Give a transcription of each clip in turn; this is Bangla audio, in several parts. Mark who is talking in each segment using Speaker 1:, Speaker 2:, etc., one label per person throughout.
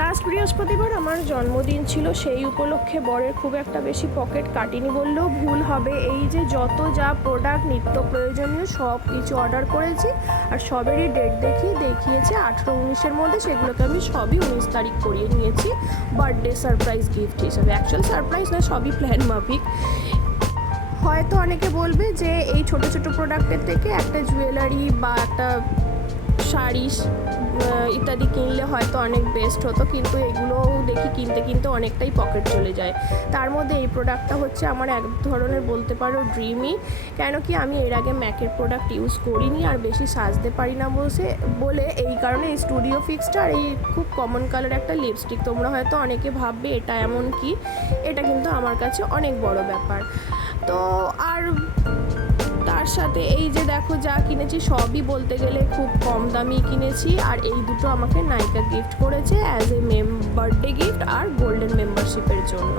Speaker 1: লাস্ট বৃহস্পতিবার আমার জন্মদিন ছিল, সেই উপলক্ষে বরের খুব একটা বেশি পকেট কাটিনি বললেও ভুল হবে। এই যে যত যা প্রোডাক্ট নিত্য প্রয়োজনীয় সব কিছু অর্ডার করেছি আর সবেরই ডেট দেখিয়ে দেখিয়েছে আঠেরো উনিশের মধ্যে, সেগুলোকে আমি সবই উনিশ তারিখ করিয়ে নিয়েছি বার্থডে সারপ্রাইজ গিফট হিসাবে। অ্যাকচুয়াল সারপ্রাইজ না সবই প্ল্যান মাফিক। হয়তো অনেকে বলবে যে এই ছোট ছোট প্রোডাক্টের থেকে একটা জুয়েলারি বা একটা শাড়ি ইত্যাদি কিনলে হয়তো অনেক বেস্ট হতো, কিন্তু এগুলো দেখি কিনতে কিনতে অনেকটাই পকেট চলে যায়। তার মধ্যে এই প্রোডাক্টটা হচ্ছে আমার এক ধরনের বলতে পারো ড্রিমই কেন কি আমি এর আগে ম্যাকের প্রোডাক্ট ইউজ করিনি আর বেশি সাজতে পারি না বসে বলে এই কারণে স্টুডিও ফিক্সড আর এই খুব কমন কালার একটা লিপস্টিক তোমরা হয়তো অনেকে ভাববে এটা এমন কি? এটা কিন্তু আমার কাছে অনেক বড় ব্যাপার। তো আর সাথে। এই যে দেখো যা কিনেছি, সবই বলতে গেলে খুব কম দামি কিনেছি। আর এই দুটো আমাকে নায়িকা গিফট করেছে অ্যাজ এ মেম বার্থডে গিফট আর গোল্ডেন মেম্বারশিপের জন্য।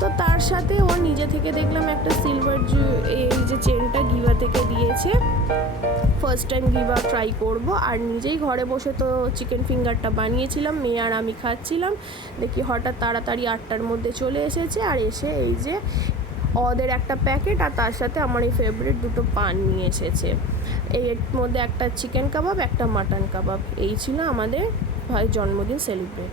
Speaker 1: তো তার সাথে ও নিজে থেকে দেখলাম একটা সিলভার জু এই যে চেনটা গিভা থেকে দিয়েছে। ফার্স্ট টাইম গিভা ট্রাই করব। আর নিজেই ঘরে বসে তো চিকেন ফিঙ্গারটা বানিয়েছিলাম, মেয়ে আর আমি খাচ্ছিলাম। দেখি হঠাৎ তাড়াতাড়ি আটটার মধ্যে চলে এসেছে আর এসে এই যে ওদের একটা প্যাকেট আর তার সাথে আমার এই ফেভারিট দুটো পান নিয়ে এসেছে। এর মধ্যে একটা চিকেন কাবাব একটা মাটন কাবাব এই ছিল আমাদের ভাই জন্মদিন সেলিব্রেট